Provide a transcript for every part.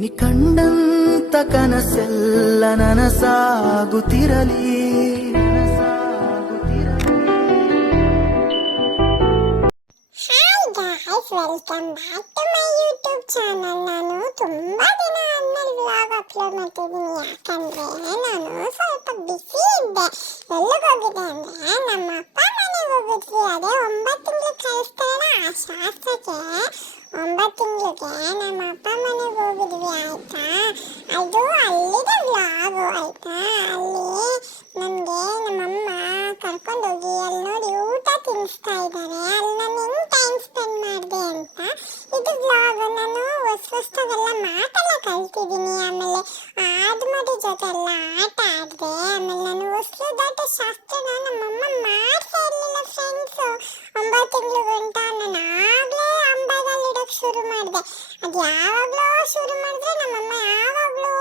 ನಿ ಕಂಡಂತ ಕನಸೆಲ್ಲ ನನಸಾಗುತ್ತಿರಲಿ. Hi guys, welcome back to my YouTube channel. ನಾನು ತುಂಬಾ ದಿನ ಆದ್ಮೇಲೆ ವ್ಲಾಗ್ ಅಪ್ಲೋಡ್ ಮಾಡ್ತಿದ್ದೀನಿ. ಯಾಕಂದ್ರೆ ನಾನು ಸ್ವಲ್ಪ ಬಿಸಿ ಇದ್ದೆ. ಎಲ್ಲಿಗೋಗಿದೆ ಅಂದ್ರೆ ನಮ್ಮ ಅಪ್ಪ ಮನೆಗೆ ಹೋಗಿದ್ವಿ. ಅದೇ 9 ತಿಂಗಳು ಕಳಿಸ್ತಾರಲ್ಲ ಆ ಶಾಸ್ತ್ರಕ್ಕೆ 9 ತಿಂಗಳಿಗೆ ನಮ್ಮ ಅಪ್ಪ ಮನೆಗೆ ಹೋಗಿದ್ವಿ. ಆಯ್ತಾ, ಅದು ಅಲ್ಲಿದೆ ವ್ಲಾಗು. ಆಯ್ತಾ, ಅಲ್ಲಿ ನನಗೆ ನಮ್ಮಮ್ಮ ಕರ್ಕೊಂಡೋಗಿ ಅಲ್ಲಿ ನೋಡಿ ಊಟ ತಿನ್ನಿಸ್ತಾ ಇದ್ದಾರೆ. ಅಲ್ಲಿ ನಾನು ಹೆಂಗ್ ಟೈಮ್ ಸ್ಪೆಂಡ್ ಮಾಡಿದೆ ಅಂತ ಇದು ವ್ಲಾಗ್. ನಾನು ಹೊಸದಾಗೆಲ್ಲ ಮಾತೆಲ್ಲ ಕಲ್ತಿದ್ದೀನಿ. ಆಮೇಲೆ ಆದ್ಮಡಿ ಜೊತೆ ಎಲ್ಲ ಆಟ ಆಡಿದೆ. ಆಮೇಲೆ ನಾನು ಹೊಸದಾಟ ಶಾಸ್ತ್ರನ ನಮ್ಮಮ್ಮ ಮಾಡ್ತಾ ಇರಲಿಲ್ಲ ಫ್ರೆಂಡ್ಸು. 9 ತಿಂಗಳು ಗಂಟ ನಾನು ಆಗ್ಲೇ ಅಂಬಾಗಲ್ಲಿ ಇಡೋಕೆ ಶುರು ಮಾಡಿದೆ. ಅದು ಯಾವಾಗಲೂ ಶುರು ಮಾಡಿದ್ರೆ ನಮ್ಮಮ್ಮ ಯಾವಾಗಲೂ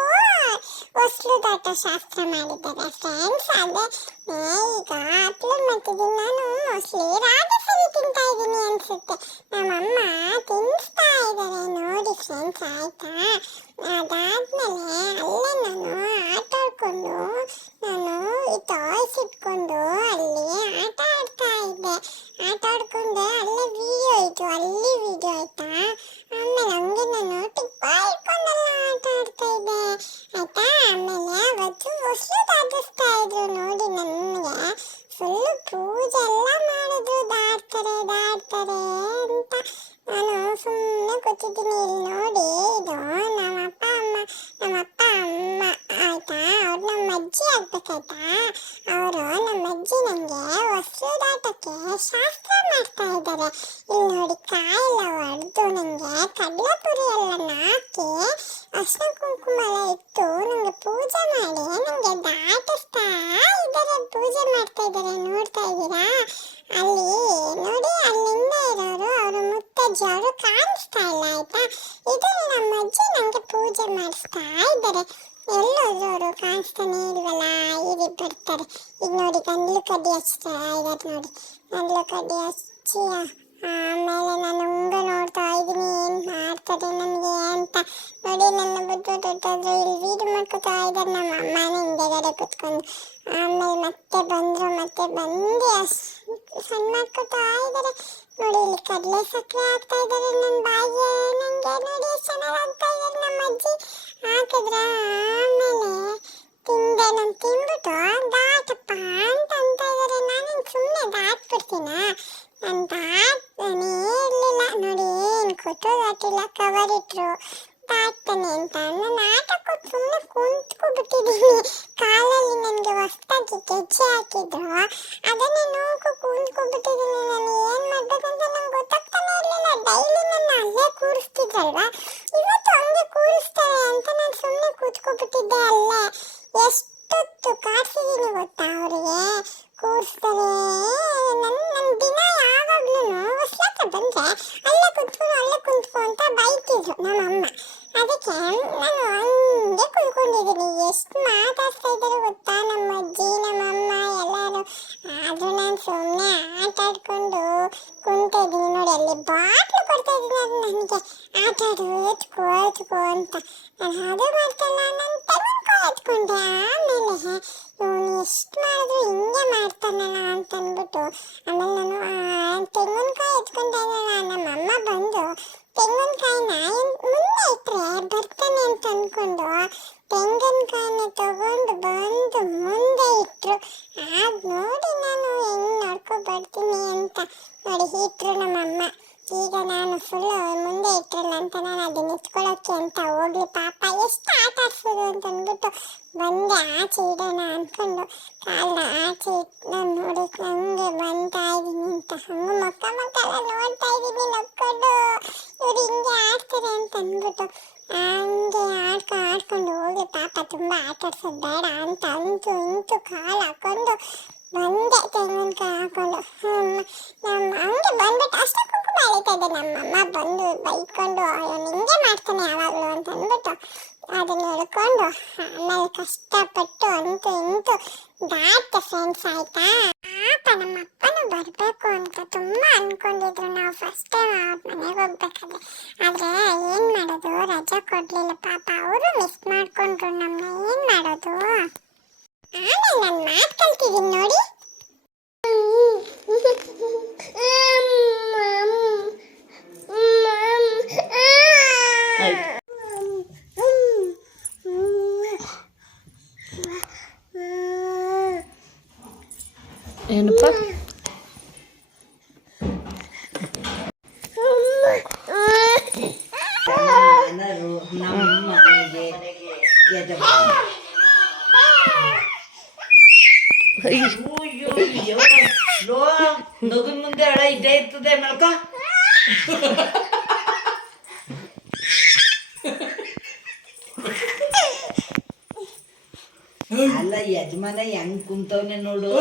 ಹೊಸದಾಟ ಶಾಸ್ತ್ರ ಮಾಡಿದ್ದಾರೆ ಫ್ರೆಂಡ್ಸ್. ಅದೇ ಈಗ ಅಪ್ಲೋಡ್ ಮಾಡ್ತಿದ್ದೀನಿ. ನಾನು ಮೋಸ್ಟ್ಲಿ ರಾಗಿ ಸರಿ ತಿಂತಾ ಇದ್ದೀನಿ ಅನ್ಸುತ್ತೆ. ನಮ್ಮಮ್ಮ ತಿನ್ನಿಸ್ತಾ ಇದ್ದಾರೆ ನೋಡಿ ಫ್ರೆಂಡ್ಸ್. ಆಯ್ತಾ, ಅದಾದ್ಮೇಲೆ ಅಲ್ಲೇ ನಾನು ಆಟ ಆಡ್ಕೊಂಡು ನಾನು ಈ ಟಾಯ್ಸ್ ಇಟ್ಕೊಂಡು ಅಲ್ಲಿ ಆಟ ಆಡ್ತಾ ಇದ್ದೆ. ಆಟ ಆಡ್ಕೊಂಡು ಅಲ್ಲೇ ವಿಡಿಯೋ ಇತ್ತು, ಅಲ್ಲಿ ವಿಡಿಯೋ ಆಯ್ತಾ. ಆಮೇಲೆ ಹಂಗೆ ನಾನು ಟಿಪ್ಪ ಇಟ್ಕೊಂಡೆಲ್ಲ ಆಟ ಆಡ್ತಾ ಇದ್ದೆ. ಆಯ್ತಾ, ಆಮೇಲೆ ಅವತ್ತು ಹೊಸಲು ದಾಟಿಸ್ತಾ ಇದ್ರು ನೋಡಿ ನನಗೆ. ಫುಲ್ಲು ಪೂಜೆ ಎಲ್ಲ ಮಾಡೋದು, ದಾಟ್ತಾರೆ ಅಂತ ನಾನು ಸುಮ್ಮನೆ ಕೂತಿದ್ದೀನಿ. ಇಲ್ಲಿ ನೋಡಿ, ಇದು ನಮ್ಮಪ್ಪ ಅಮ್ಮ ಆಯ್ತಾ, ಅವ್ರು ನಮ್ಮ ಅಜ್ಜಿ ಆಗ್ಬೇಕಾಯ್ತಾ. ಅವರು ನಮ್ಮ ಅಜ್ಜಿ ನನಗೆ ಹೊಸದಾಟಕ್ಕೆ ಶಾಸ್ತ್ರ ಮಾಡ್ತಾ ಇದ್ದಾರೆ. ಇಲ್ಲಿ ನೋಡಿ, ಕಾಯೆಲ್ಲ ಹೊಡೆದು ನನಗೆ ಕಡಲೆಪುರಿ ಎಲ್ಲ ಹಾಕಿ ಅರ್ಶಿನ ಕುಂಕುಮ ಎಲ್ಲ ಇಟ್ಟು ನನಗೆ ಪೂಜೆ ಮಾಡಿ ನನಗೆ ದಾಟಿಸ್ತಾ ಇದ್ದಾರೆ. ಪೂಜೆ ಮಾಡ್ತಾ ಇದ್ದಾರೆ, ನೋಡ್ತಾ ಇದ್ದೀರಾ ಅಲ್ಲಿ ನೋಡಿ. ಅಲ್ಲಿಂದ ಇರೋರು ಅವರು ಮುತ್ತಜ್ಜಿ, ಅವರು ಕಾಣಿಸ್ತಾ ಇಲ್ಲ ಆಯ್ತಾ. ಇದು ನಮ್ಮ ಅಜ್ಜಿ ನನಗೆ ಪೂಜೆ ಮಾಡಿಸ್ತಾ ಇದ್ದಾರೆ. ಎಲ್ಲೋದ್ರು ಅವರು ಕಾಣಿಸ್ತಾನೆ ಇಲ್ವಲ್ಲ, ಇಲ್ಲಿ ಬರ್ತಾರೆ. ಈಗ ನೋಡಿ, ಗಂಡ್ಲು ಕಡ್ಡಿ ಹಚ್ತಾ ಇದ್ದಾರೆ ನೋಡಿ, ಗಂಡ್ಲು ಕಡ್ಡಿ ಹಚ್ಚಿ ಆಮೇಲೆ ನಾನು ಹಂಗ ನೋಡ್ತಾ ಇದ್ದೀನಿ ಏನು ಮಾಡ್ತಾರೆ ನನಗೆ ಅಂತ ನೋಡಿ. ನನ್ನ ಬಿಟ್ಟು ದೊಡ್ಡದು ಇಲ್ಲಿ ವೀಡಿಯೋ ಮಾಡ್ಕೊತಾ ಇದ್ದಾರೆ ನಮ್ಮ ಅಮ್ಮನ ಹಿಂದೆಗಡೆ ಕುತ್ಕೊಂಡು. ಆಮೇಲೆ ಮತ್ತೆ ಬಂದು ಸಣ್ಣ ಮಾಡ್ಕೊತಾ ಇದ್ದಾರೆ ನೋಡಿ. ಇಲ್ಲಿ ಕಡಲೆ ಸಕ್ಕರೆ ಹಾಕ್ತಾ ಇದ್ದಾರೆ ನನ್ನ ಬಾಯಿಗೆ. ನನಗೆ ನೋಡಿ ಎಷ್ಟು ಚೆನ್ನಾಗಿ ಹಾಕ್ತಾ ಇದ್ದಾರೆ ನಮ್ಮ ಅಜ್ಜಿ. ಹಾಕಿದ್ರ ಆಮೇಲೆ ತಿಂದೆ. ನಾನು ತಿಂದ್ಬಿಟ್ಟು ದಾಟಪ್ಪ ಅಂತ ಇದ್ದಾರೆ. ನಾನು ಸುಮ್ಮನೆ ದಾಟ್ಬಿಡ್ತೀನ? ನಾನು ದಾಟ್ತಾನೆ ಇರಲಿಲ್ಲ ನೋಡಿ. ಏನು ಕೊಟ್ಟು ದಾಟಿಲ್ಲ, ಕವರ್ ಇಟ್ಟರು ದಾಟ್ತಾನೆ ಅಂತ. ನಾನು ಆಟ ಕೊಟ್ಟು ಸುಮ್ಮನೆ ಕುಂತ್ಕೊಬಿಟ್ಟಿದ್ದೀನಿ. ಕಾಲಲ್ಲಿ ನನಗೆ ಹೊಸ್ದಾಗಿ ಗೆಜ್ಜೆ ಹಾಕಿದ್ರು, ಅದನ್ನೇ ನೋಡ್ಕೊ ಕುಂತ್ಕೊಬಿಟ್ಟಿದ್ದೀನಿ. ನಾನು ಏನು ಮಾಡ್ಬೇಕಂತ ನಂಗೆ ಗೊತ್ತಾಗ್ತಾನೆ ಇರಲಿಲ್ಲ. ಡೈಲಿ ನನ್ನ ಅಲ್ಲೇ ಕೂರಿಸ್ತಿದ್ರಲ್ವಾ, ಇವತ್ತು ಹಂಗೆ ಕೂರಿಸ್ತಾರೆ ಅಂತ ನಾನು ಸುಮ್ಮನೆ ಕೂತ್ಕೊಬಿಟ್ಟಿದ್ದೆ ಅಲ್ಲೇ. ಎಷ್ಟೊತ್ತು ಕಾಡ್ಸಿದ್ದೀನಿ ಗೊತ್ತಾ ಅವರಿಗೆ ಕೂರಿಸ್ತಾರೆ. ನನ್ನ ದಿನ ಯಾವಾಗ್ಲೂ ಹೊಸ್ಲಾಕ ಬಂದರೆ ಅಲ್ಲೇ ಕುಂತ್ಕೊ ಅಂತ ಬೈತಿದ್ರು ನಮ್ಮಮ್ಮ. ಅದಕ್ಕೆ ನಾನು ಹಂಗೆ ಕುತ್ಕೊಂಡಿದ್ದೀನಿ. ಎಷ್ಟು ಮಾತಾಡ್ತಾ ಇದ್ದಾರೆ ಗೊತ್ತಾ ನಮ್ಮ ಅಜ್ಜಿ ನಮ್ಮಮ್ಮ ಎಲ್ಲರೂ. ಆದರೂ ನಾನು ಸುಮ್ಮನೆ ಆಟ ಆಡ್ಕೊಂಡು ಕುಂತಿದ್ದೀನಿ ನೋಡಿ. ಅಲ್ಲಿ ಬಾಟ್ಲು ಕೊಡ್ತಾ ಇದ್ದೀನಿ, ಅದು ನನಗೆ ಆಟ ಆಡು ಎತ್ಕೋ ಅಂತ. ನಾನು ಅದು ಮಾಡ್ತಲ್ಲ, ನಾನು ತೆಂಗಿನಕಾಯಿ ಎತ್ಕೊಂಡೆ. ಆಮೇಲೆ ಇವನು ಎಷ್ಟು ಮಾಡಿದ್ರು ಹಿಂಗೆ ಮಾಡ್ತಾನಲ್ಲ ಅಂತ ಅಂದ್ಬಿಟ್ಟು ಆಮೇಲೆ ನಾನು ತೆಂಗಿನಕಾಯಿ ಎತ್ಕೊಂಡೆ. ನಮ್ಮಮ್ಮ ಬಂದು ತೆಂಗಿನಕಾಯಿನ ಮುಂದೆ ಇಟ್ಟರೆ ಬರ್ತಾನೆ ಅಂತ ಅಂದ್ಕೊಂಡು ತೆಂಗಿನಕಾಯಿನ ತಗೊಂಡು ಬಂದು ಮುಂದೆ ಇಟ್ಟರು. ಆಗ ನೋಡಿ ನಾನು ಹೆಂಗೆ ನೋಡ್ಕೊಬರ್ತೀನಿ ಅಂತ ನೋಡಿ ಇಟ್ಟರು ನಮ್ಮಮ್ಮ. ಈಗ ನಾನು ಫುಲ್ಲು ಮುಂದೆ ಇಟ್ಟರಲ್ಲ ಅಂತ ನಾನು ಅದನ್ನ ಎತ್ಕೊಳ್ಳೋಕ್ಕೆ ಅಂತ ಹೋಗ್ಲಿ, ಪಾಪ ಎಷ್ಟು ಆಟ ಆಡ್ಸೋದು ಅಂತ ಅಂದ್ಬಿಟ್ಟು ಬಂದೆ. ಆಚೆ ಇಡೋಣ ಅಂದ್ಕೊಂಡು ಕಾಲನ್ನ ಆಚೆ ಇಟ್ಟು ನಾನು ನೋಡಿ ಹಂಗೆ ಬಂತಾ ಇದ್ದೀನಿ ಅಂತ ಹಂಗೆ ಮಕ್ಕ ಎಲ್ಲ ನೋಡ್ತಾ ಇದ್ದೀನಿ ನಕ್ಕೊಂಡು. ಇವ್ರು ಹಿಂಗೆ ಆಡ್ತಾರೆ ಅಂತ ಅಂದ್ಬಿಟ್ಟು ಹಂಗೆ ಆಡ್ಕೊಂಡು ಹೋಗಿ ಪಾಪ ತುಂಬ ಆಟ ಆಡ್ಸೋದು ಬೇಡ ಅಂತ ಅಂತೂ ಇಂತೂ ಕಾಲು ಹಾಕೊಂಡು ಬಂದೆ ತೆಂಗಿನಕಾಯಿ ಹಾಕೊಂಡು. ನಮ್ಮ ಹಂಗೆ ಬಂದ್ಬಿಟ್ಟು ಅಷ್ಟೇ ಕುಂಕುಮ ಅಳಿತಾ ಇದೆ. ನಮ್ಮಮ್ಮ ಬಂದು ಬೈಕೊಂಡು ಅವನು ಹಿಂಗೆ ಮಾಡ್ತಾನೆ ಯಾವಾಗಲೂ ಅಂತ ಅಂದ್ಬಿಟ್ಟು ಅದನ್ನ ಹಿಡ್ಕೊಂಡು ಆಮೇಲೆ ಕಷ್ಟಪಟ್ಟು ಅಂತೂ ಇಂತೂ ದಾಟ್ತೆ ಫ್ರೆಂಡ್ಸ್. ಆಯ್ತಾ, ಪಾಪ ನಮ್ಮ ಅಪ್ಪನೂ ಬರಬೇಕು ಅಂತ ತುಂಬಾ ಅನ್ಕೊಂಡಿದ್ರು ನಾವು ಫಸ್ಟ್ ಟೈಮ್ ಅವ್ರ ಮನೆಗೆ ಹೋಗ್ಬೇಕಾದ್ರೆ. ಆದ್ರೆ ಏನ್ ಮಾಡೋದು, ರಜೆ ಕೊಡ್ಲಿಲ್ಲ ಪಾಪ, ಅವರು ಮಿಸ್ ಮಾಡ್ಕೊಂಡ್ರು ನಮ್ಮನ್ನ. ಏನ್ ಮಾಡೋದು, ಆಮೇಲೆ ನಾನು ಮಾತು ಕಲ್ತಿದ್ದೀನಿ ನೋಡಿ. ಏನಪ್ಪ ನಮ್ಮ ಮನೆಗೆ ನಗುನ್ ಮುಂದೆ ಹಳ ಇದ್ದೇ ಇರ್ತದೆ ಮಲ್ಕ. ಅಲ್ಲ ಯಜಮಾನ ಹೆಂಗ್ ಕುಂತವನೆ ನೋಡು.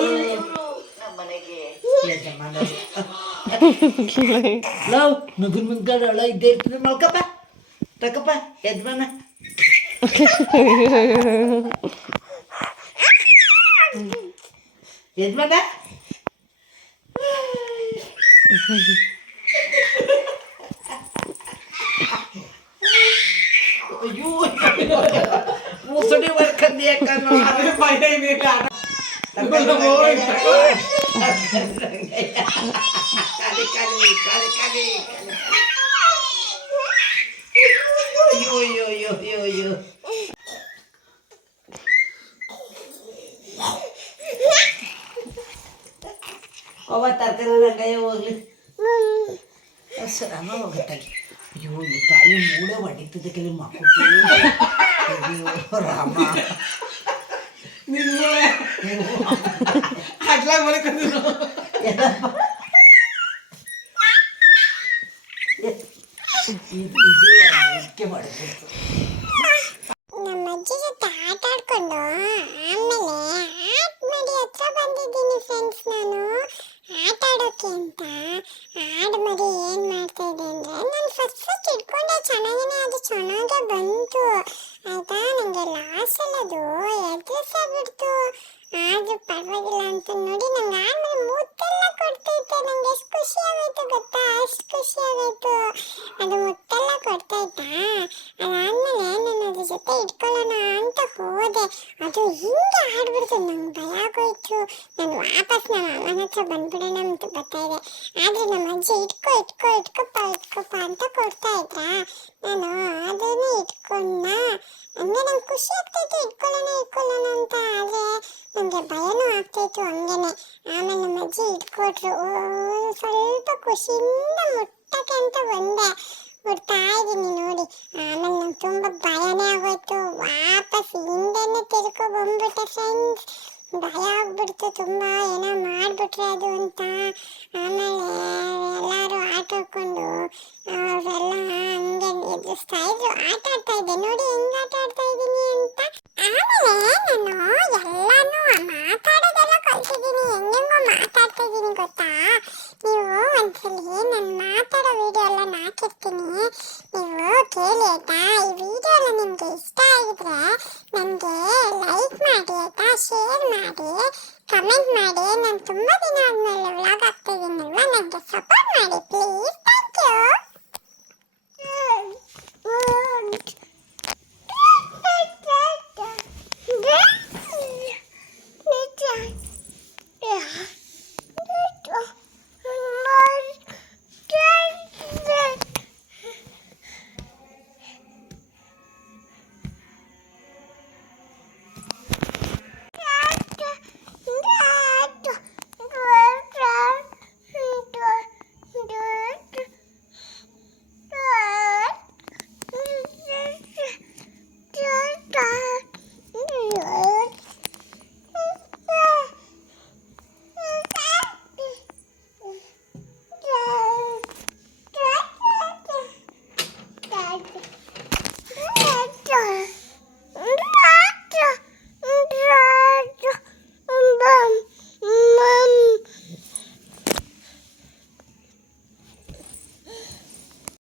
ಯಜಮಾನ ಲವ್ ನಗುನ್ ಮುಂದೆ ಹಳ ಇದ್ದೇ ಇರ್ತದೆ ಮಲ್ಕಪ್ಪ, ತಕಪ್ಪ ಯಜಮಾನ. ಯಜಮಾನ ಅಯ್ಯೋ ಮುಸುಡಿ ಬರ್ಕಂದಿ ಯಾಕ ಅಯ್ಯೋ ಅವ ತರಕಾರಿ ರಂಗಯ್ಯ ಹೋಗ್ಲಿ ಸರಮ ಹೋಗತ್ತಾಗಿ. ಅಯ್ಯೋ ಈ ತಾಯಿ ಮೂಳೆ ಹೊಡಿತದೆ ಕೆಲವು ಮಕ್ಕಳು. ಅಯ್ಯೋ ರಾಮ ಇದು ಇದಕ್ಕೆ ಮಾಡಬೇಕು. ನಮ್ಮ ಅಜ್ಜಿ ಜೊತೆ ಆಟ ಆಡ್ಕೊಂಡು ಆಮೇಲೆ ಆಟ್ ಮಾಡಿ ಹತ್ರ ಬಂದಿದ್ದೀನಿ ಫ್ರೆಂಡ್ಸ್. ನಾನು ಆಟ ಆಡೋಕೆ ಅಂತ ಆಡ್ ಮರಿ ಏನ್ ಮಾಡ್ತಾ ಇದೆ ಅಂದ್ರೆ, ನಾನು ಫಸ್ಟ್ ಇಟ್ಕೊಂಡೆ ಚೆನ್ನಾಗೇನೆ, ಅದು ಚೆನ್ನಾಗೆ ಬಂತು ಆಯ್ತಾ. ನಂಗೆ ಲಾಸ್ಟ್ ಅದು ಎದುರಿಸೇ ಬಿಡ್ತು, ಆದ್ರೂ ಪರವಾಗಿಲ್ಲ ಅಂತ ನೋಡಿ ನಂಗೆ ಆಮೇಲೆ ಮುತ್ತೆಲ್ಲ ಕೊಡ್ತೈತೆ. ನಂಗೆ ಎಷ್ಟು ಖುಷಿ ಆಗೋಯ್ತು ಗೊತ್ತಾ, ಅಷ್ಟು ಖುಷಿ ಆಗೋಯ್ತು. ಅದು ಮುತ್ತೆಲ್ಲ ಕೊಡ್ತೈತಾ. ಅದಾದ್ಮೇಲೆ ನಾನು ಅದ್ರ ಜೊತೆ ಇಟ್ಕೊಳ್ಳೋಣ ಅಂತ ಹೋದೆ, ಅದು ಹಿಂಗೆ ಆಡ್ಬಿಡ್ತು. ನಂಗೆ ಭಯ ಆಗೋಯ್ತು. ನಾನು ವಾಪಸ್ ನಮ್ಮ ಅಮ್ಮನ ಹತ್ರ ಬಂದ್ಬಿಡೋಣ ಅಂತ ಬರ್ತಾ ಇದೆ. ಆದ್ರೆ ನಮ್ಮ ಅಜ್ಜಿ ಇಟ್ಕೊಪ್ಪ ಅಂತ ಕೊಡ್ತಾ ಇದ್ರ. ನಾನು ಅದನ್ನೇ ಇಟ್ಕೊಂಡ. ಹಂಗೆ ನಂಗೆ ಖುಷಿ ಆಗ್ತೈತು ಇಟ್ಕೊಳ್ಳೋಣ ಅಂತ. ಆದ್ರೆ ನನಗೆ ಭಯನೂ ಆಗ್ತಾಯಿತ್ತು ಹಂಗೇನೆ. ಆಮೇಲೆ ನಮ್ಮ ಅಜ್ಜಿ ಇಟ್ಕೊಟ್ರು. ಸ್ವಲ್ಪ ಖುಷಿಯಿಂದ ಮುಟ್ಟಕ್ಕೆ ಅಂತ ಬಂದೆ, ಮುಟ್ತಾ ಇದ್ದೀನಿ ನೋಡಿ. ಆಮೇಲೆ ನಂಗೆ ತುಂಬ ಭಯನೇ ಆಗೋಯ್ತು. ವಾಪಸ್ ಹಿಂದೆನೇ ತಿರ್ಕೊ ಬಂದ್ಬಿಟ್ಟೆ ಫ್ರೆಂಡ್ಸ್. ಭಯ ಆಗ್ಬಿಡ್ತು ತುಂಬ, ಏನೋ ಮಾಡಿಬಿಟ್ರೆ ಅದು ಅಂತ. ಆಮೇಲೆ ಎಲ್ಲರೂ ಆಟ ಆಡ್ಕೊಂಡು ಅವರೆಲ್ಲ ಹಂಗೆ ಎದುರಿಸ್ತಾ ಇದ್ರು. ಆಟ ಆಡ್ತಾ ಇದ್ದೆ ನೋಡಿ ಹೆಂಗೆ ಆಟ ಆಡ್ತಾ ಇದ್ದೀನಿ ಅಂತ. ಆಮೇಲೆ ನಾನು ಎಲ್ಲಾನು ಮಾತಾಡೋದೆಲ್ಲ ಕಲ್ತಿದ್ದೀನಿ, ಹೆಂಗೆಂಗೋ ಮಾತಾಡ್ತಾ ಇದ್ದೀನಿ ಗೊತ್ತಾ. ನೀವು ಒಂದ್ಸಲಿ ನಾನು ಮಾತಾಡೋ ವಿಡಿಯೋ ಎಲ್ಲ ಹಾಕಿರ್ತೀನಿ, ನೀವು ಕೇಳಿ ಆಯ್ತಾ. ಈ ವಿಡಿಯೋ ಎಲ್ಲ ನಿಮಗೆ ಇಷ್ಟ ಆಗಿದ್ರೆ ನನಗೆ ಲೈಕ್ ಮಾಡಿ ಆಯ್ತಾ, ಶೇರ್ ಮಾಡಿ, ಕಮೆಂಟ್ ಮಾಡಿ. ನಾನು ತುಂಬ ದಿನ ಆದಮೇಲೆ ವ್ಲಾಗ್ ಆಗ್ತಾ ಇದ್ದೀನಲ್ವ, ನನಗೆ ಸಪೋರ್ಟ್ ಮಾಡಿ ಪ್ಲೀಸ್.